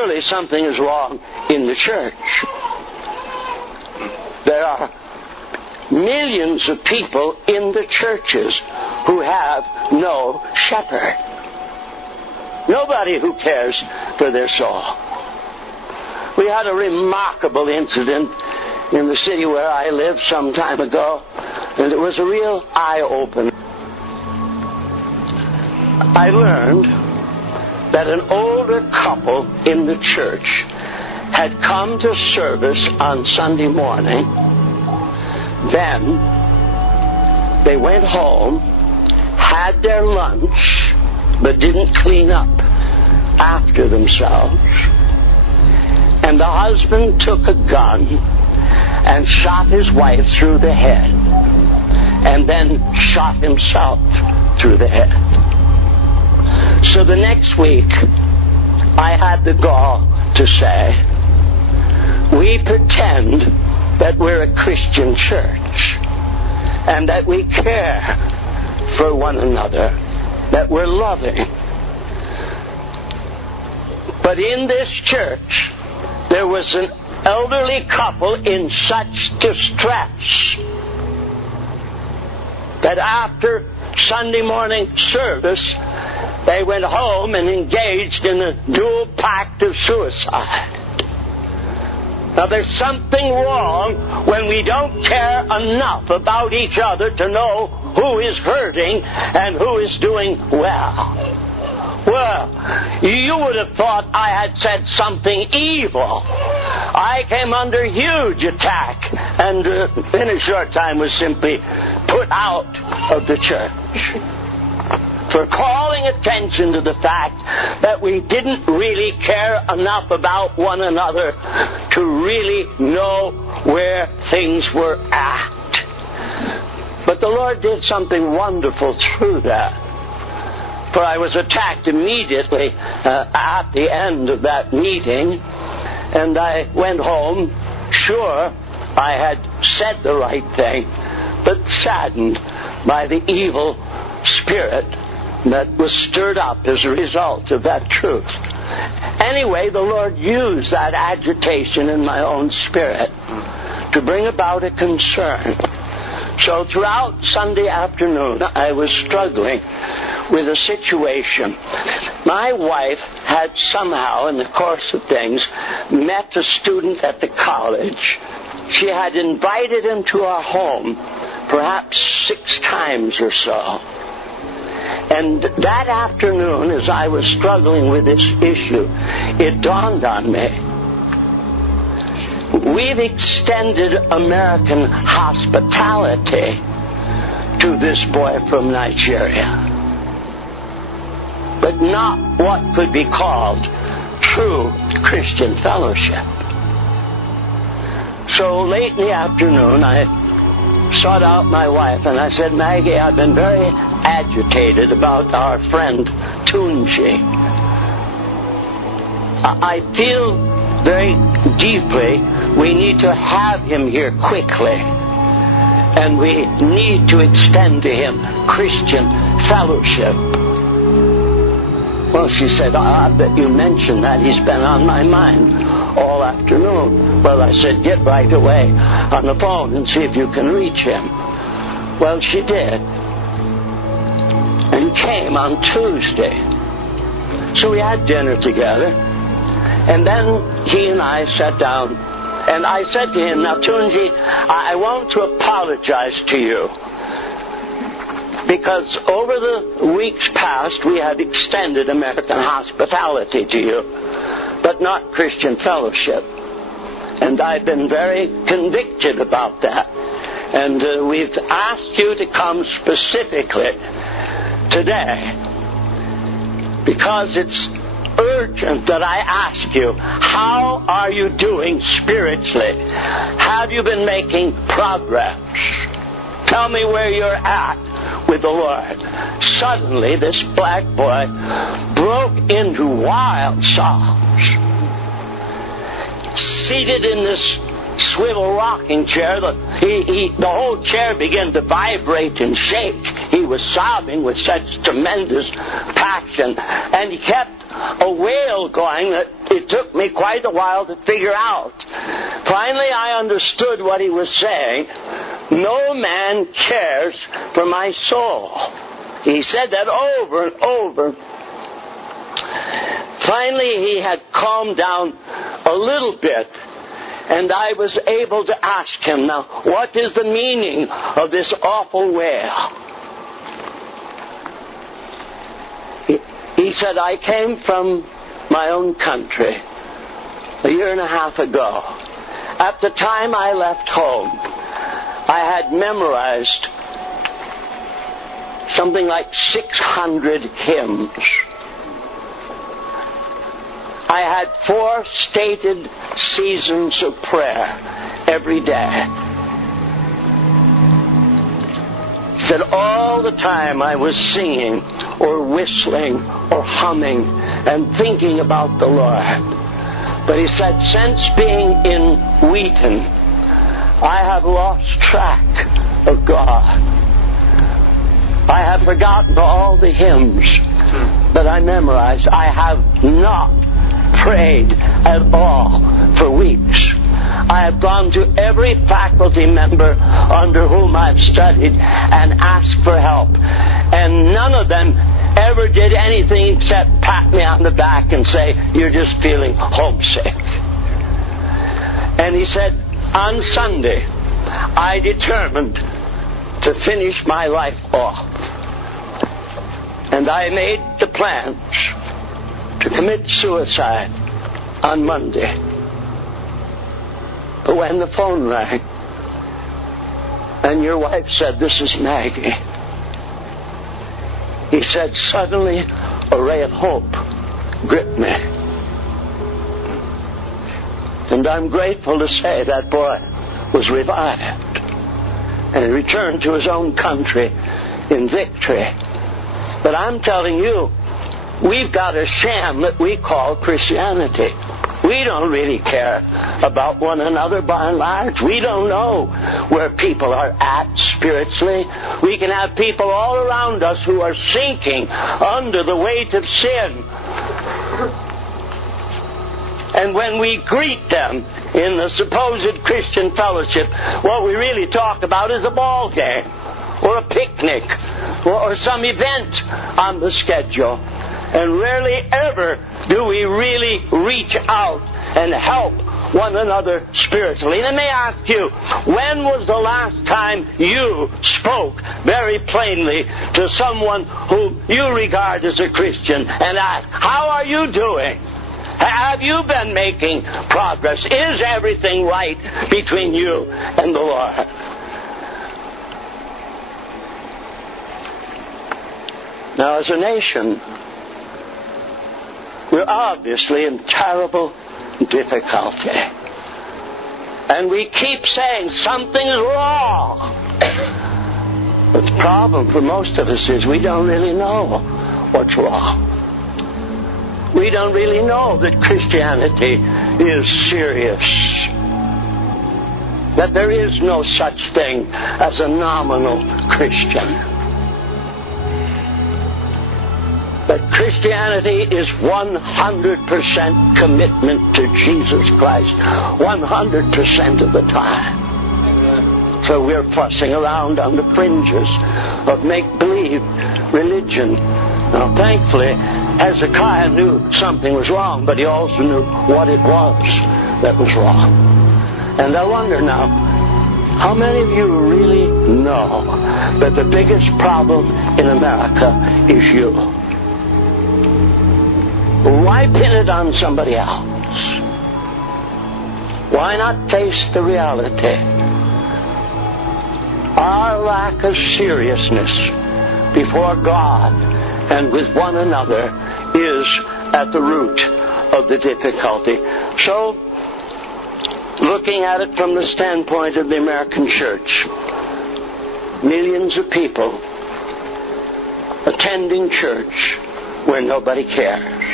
surely something is wrong in the church. There are millions of people in the churches who have no shepherd. Nobody who cares for their soul. We had a remarkable incident in the city where I lived some time ago, and it was a real eye-opener. I learned that an older couple in the church had come to service on Sunday morning. Then they went home, had their lunch, but didn't clean up after themselves. And the husband took a gun and shot his wife through the head, and then shot himself through the head. So the next week, I had the gall to say, we pretend that we're a Christian church, and that we care for one another, that we're loving. But in this church, there was an elderly couple in such distress that after Sunday morning service, they went home and engaged in a dual pact of suicide. Now, there's something wrong when we don't care enough about each other to know who is hurting and who is doing well. Well, you would have thought I had said something evil. I came under huge attack, and in a short time was simply put out of the church for calling attention to the fact that we didn't really care enough about one another to really know where things were at. But the Lord did something wonderful through that. For I was attacked immediately at the end of that meeting, and I went home sure I had said the right thing, but saddened by the evil spirit that was stirred up as a result of that truth. Anyway, the Lord used that agitation in my own spirit to bring about a concern. So throughout Sunday afternoon, I was struggling with a situation. My wife had somehow, in the course of things, met a student at the college. She had invited him to our home perhaps 6 times or so. And that afternoon, as I was struggling with this issue, it dawned on me. We've extended American hospitality to this boy from Nigeria, but not what could be called true Christian fellowship. So late in the afternoon, I sought out my wife and I said, Maggie, I've been very agitated about our friend Tunji. I feel very deeply we need to have him here quickly, and we need to extend to him Christian fellowship. Well, she said, I bet you mentioned that. He's been on my mind all afternoon. Well, I said, get right away on the phone and see if you can reach him. Well, she did, and came on Tuesday. So we had dinner together, and then he and I sat down, and I said to him, now, Tunji, I want to apologize to you, because over the weeks past, we had extended American hospitality to you, but not Christian fellowship. And I've been very convicted about that. And we've asked you to come specifically today, because it's urgent that I ask you, how are you doing spiritually? Have you been making progress? Tell me where you're at with the Lord. Suddenly, this black boy broke into wild songs. Seated in this swivel rocking chair, the whole chair began to vibrate and shake. He was sobbing with such tremendous passion, and he kept a wail going that it took me quite a while to figure out. Finally, I understood what he was saying. No man cares for my soul. He said that over and over. Finally, he had calmed down a little bit, and I was able to ask him, now, what is the meaning of this awful wail? He said, I came from my own country a year and a half ago. At the time I left home, I had memorized something like 600 hymns. I had 4 stated seasons of prayer every day. He said all the time I was singing or whistling or humming and thinking about the Lord. But he said, since being in Wheaton, I have lost track of God. I have forgotten all the hymns that I memorized. I have not prayed at all for weeks. I have gone to every faculty member under whom I've studied and asked for help. And none of them ever did anything except pat me on the back and say, you're just feeling homesick. And he said, on Sunday, I determined to finish my life off. And I made the plans to commit suicide on Monday. But when the phone rang, and your wife said, this is Maggie, he said, suddenly a ray of hope gripped me. And I'm grateful to say that boy was revived and he returned to his own country in victory. But I'm telling you, we've got a sham that we call Christianity. We don't really care about one another by and large. We don't know where people are at spiritually. We can have people all around us who are sinking under the weight of sin. And when we greet them in the supposed Christian fellowship, what we really talk about is a ball game or a picnic or some event on the schedule. And rarely ever do we really reach out and help one another spiritually. Let me ask you, when was the last time you spoke very plainly to someone whom you regard as a Christian and asked, how are you doing? Have you been making progress? Is everything right between you and the Lord? Now, as a nation, we're obviously in terrible difficulty. And we keep saying something is wrong. But the problem for most of us is we don't really know what's wrong. We don't really know that Christianity is serious. That there is no such thing as a nominal Christian. That Christianity is 100% commitment to Jesus Christ, 100% of the time. So we're fussing around on the fringes of make-believe religion. Now, thankfully, Hezekiah knew something was wrong, but he also knew what it was that was wrong. And I wonder now, how many of you really know that the biggest problem in America is you? Why pin it on somebody else? Why not face the reality? Our lack of seriousness before God and with one another is at the root of the difficulty. So, looking at it from the standpoint of the American church, millions of people attending church where nobody cares.